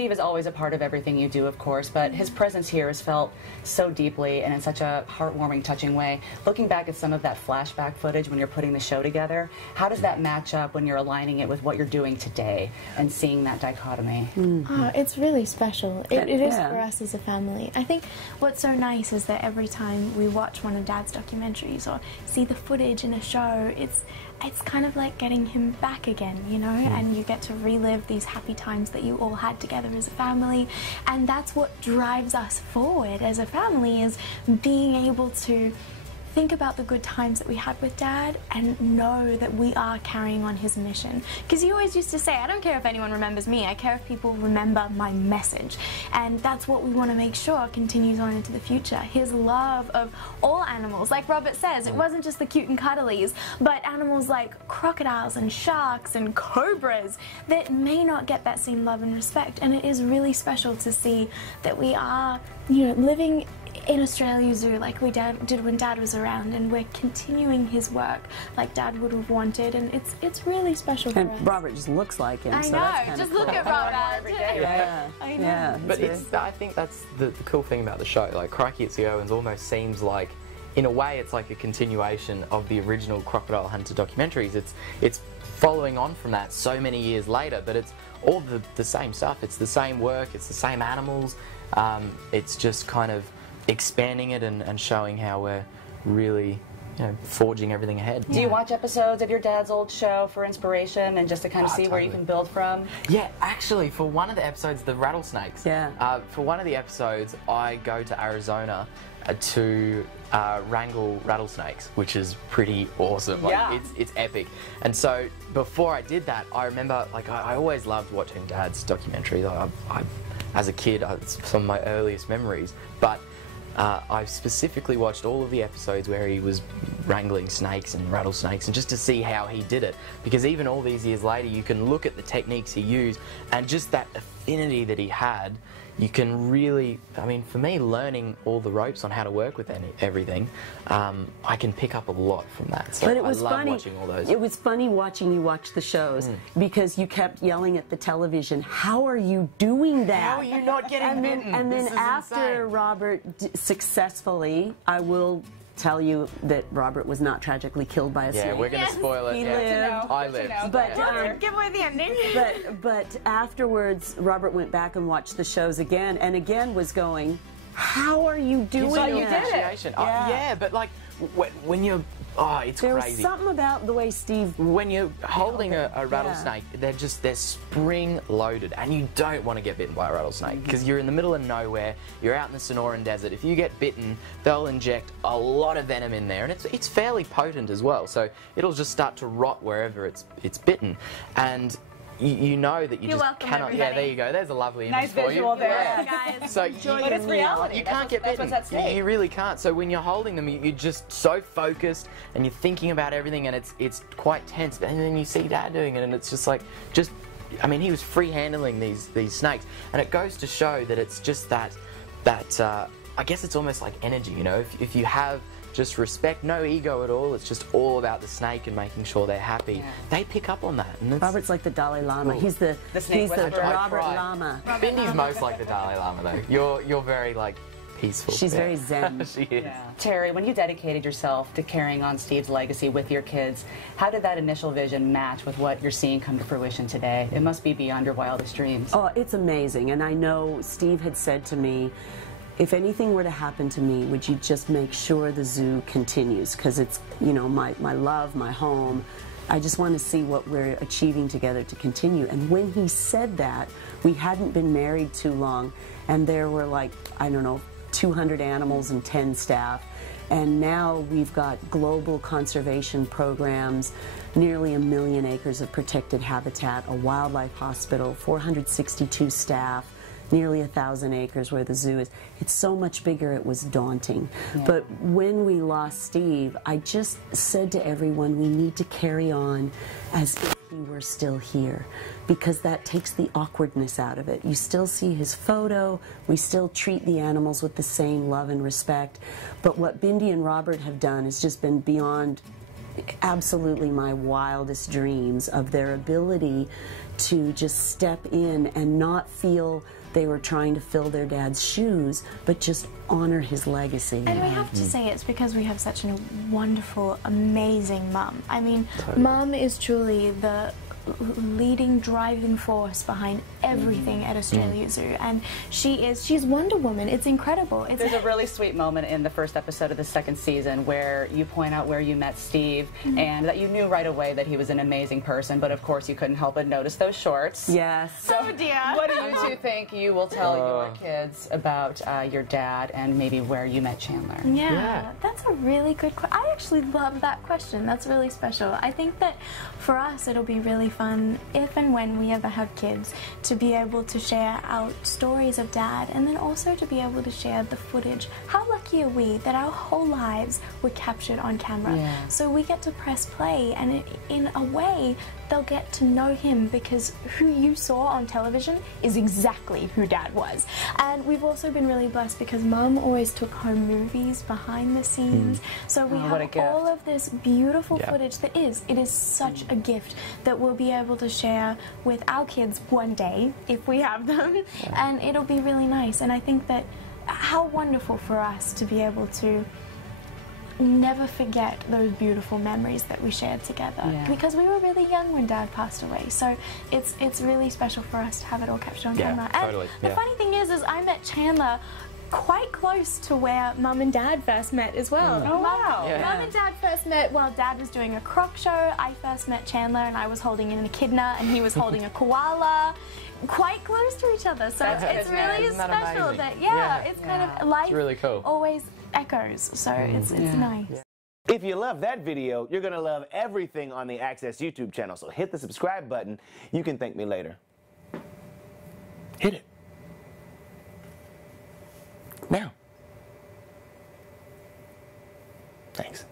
Steve is always a part of everything you do, of course, but his presence here is felt so deeply and in such a heartwarming, touching way. Looking back at some of that flashback footage when you're putting the show together, how does that match up when you're aligning it with what you're doing today and seeing that dichotomy? Oh, it's really special. It is for us as a family. I think what's so nice is that every time we watch one of Dad's documentaries or see the footage in a show, it's kind of like getting him back again, you know, and you get to relive these happy times that you all had together as a family, and that's what drives us forward as a family, is being able to think about the good times that we had with Dad and know that we are carrying on his mission. Because he always used to say, I don't care if anyone remembers me, I care if people remember my message. And that's what we want to make sure continues on into the future. His love of all animals, like Robert says, it wasn't just the cute and cuddlies, but animals like crocodiles and sharks and cobras that may not get that same love and respect. And it is really special to see that we are, you know, living in Australia Zoo like we did when Dad was around, and we're continuing his work like Dad would have wanted, and it's really special for us. And Robert just looks like him. I so know, that's just cool. look at Robert. Yeah, I know. yeah. But I think that's the cool thing about the show. Like, Crikey at the Irwins almost seems like, in a way, it's like a continuation of the original Crocodile Hunter documentaries. It's following on from that so many years later, but it's all the same stuff. It's the same work, it's the same animals. It's just kind of expanding it and showing how we're really, you know, forging everything ahead. Do you watch episodes of your dad's old show for inspiration and just to kind of see where you can build from? Yeah, actually, for one of the episodes, the rattlesnakes. Yeah. For one of the episodes, I go to Arizona to wrangle rattlesnakes, which is pretty awesome. Like, Yeah. it's epic. And so before I did that, I remember, like, I always loved watching Dad's documentaries. I as a kid, it's some of my earliest memories. But I specifically watched all of the episodes where he was wrangling snakes and rattlesnakes, and just to see how he did it. Because even all these years later, you can look at the techniques he used, and just that affinity that he had, you can really, I mean, for me, learning all the ropes on how to work with everything, I can pick up a lot from that. So But it was I love funny. watching all those. It was funny watching you watch the shows because you kept yelling at the television, "How are you doing that? How are you not getting bitten? And then This is after insane." Robert successfully, I will tell you that Robert was not tragically killed by a snake. Yeah, we're going to spoil it. He yeah. lived. I lived. But Give away the ending. but afterwards, Robert went back and watched the shows again, and again was going, "How are you doing So that?" you did it. Yeah, but like when you're, it's there crazy. was something about the way Steve. When you're holding a rattlesnake, they're spring loaded, and you don't want to get bitten by a rattlesnake because you're in the middle of nowhere. You're out in the Sonoran Desert. If you get bitten, they'll inject a lot of venom in there, and it's fairly potent as well. So it'll just start to rot wherever it's bitten, and you know that You're just welcome, cannot. everybody. Yeah, there you go. There's a lovely image Nice for visual you. there. Guys. So But it's reality. You can't get bitten. That's what's at stake. You really can't. So when you're holding them, you're just so focused and you're thinking about everything, and it's quite tense. And then you see Dad doing it, and it's just like, I mean, he was free handling these snakes, and it goes to show that it's just that I guess it's almost like energy, you know. If you have just respect, no ego at all, it's just all about the snake and making sure they're happy. Yeah. They pick up on that. And Robert's like the Dalai Lama. Cool. He's the snake whisperer. Robert Lama. Bindi's most like the Dalai Lama, though. You're very like peaceful. She's very zen. She is. Yeah. Terri, when you dedicated yourself to carrying on Steve's legacy with your kids, how did that initial vision match with what you're seeing come to fruition today? It must be beyond your wildest dreams. Oh, it's amazing. And I know Steve had said to me, if anything were to happen to me, would you just make sure the zoo continues? Because it's, you know, my love, my home. I just want to see what we're achieving together to continue. And when he said that, we hadn't been married too long, and there were like, I don't know, 200 animals and 10 staff. And now we've got global conservation programs, nearly 1 million acres of protected habitat, a wildlife hospital, 462 staff, nearly 1,000 acres where the zoo is. It's so much bigger, it was daunting. Yeah. But when we lost Steve, I just said to everyone, we need to carry on as if he were still here, because that takes the awkwardness out of it. You still see his photo, we still treat the animals with the same love and respect, but what Bindi and Robert have done has just been beyond absolutely my wildest dreams, of their ability to just step in and not feel they were trying to fill their dad's shoes, but just honor his legacy. And we have to say it's because we have such a wonderful, amazing mum. I mean, Mum is truly the leading driving force behind everything at Australia Zoo, and she's Wonder Woman. It's incredible. There's a really sweet moment in the first episode of the second season where you point out where you met Steve and that you knew right away that he was an amazing person, but of course you couldn't help but notice those shorts. Yes. So, oh dear. What do you two think you will tell your kids about your dad and maybe where you met Chandler? Yeah, that's a really good question. I actually love that question. That's really special. I think that for us it'll be really fun if and when we ever have kids to be able to share our stories of Dad, and then also to be able to share the footage. How lucky are we that our whole lives were captured on camera? Yeah. So we get to press play, and in a way they'll get to know him, because who you saw on television is exactly who Dad was. And we've also been really blessed because Mum always took home movies behind the scenes. So we have all of this beautiful footage that it is such a gift that we'll be able to share with our kids one day, if we have them, and it'll be really nice. And I think that how wonderful for us to be able to never forget those beautiful memories that we shared together, because we were really young when Dad passed away. So it's really special for us to have it all captured on camera. And the funny thing is I met Chandler quite close to where Mum and Dad first met as well. Oh, wow. Mum and Dad first met while Dad was doing a croc show. I first met Chandler and I was holding an echidna and he was holding a koala. Quite close to each other. So it's really special that, it's kind of life. It's really cool. Always echoes. So it's nice. If you love that video, you're going to love everything on the Access YouTube channel. So hit the subscribe button. You can thank me later. Hit it. Now. Thanks.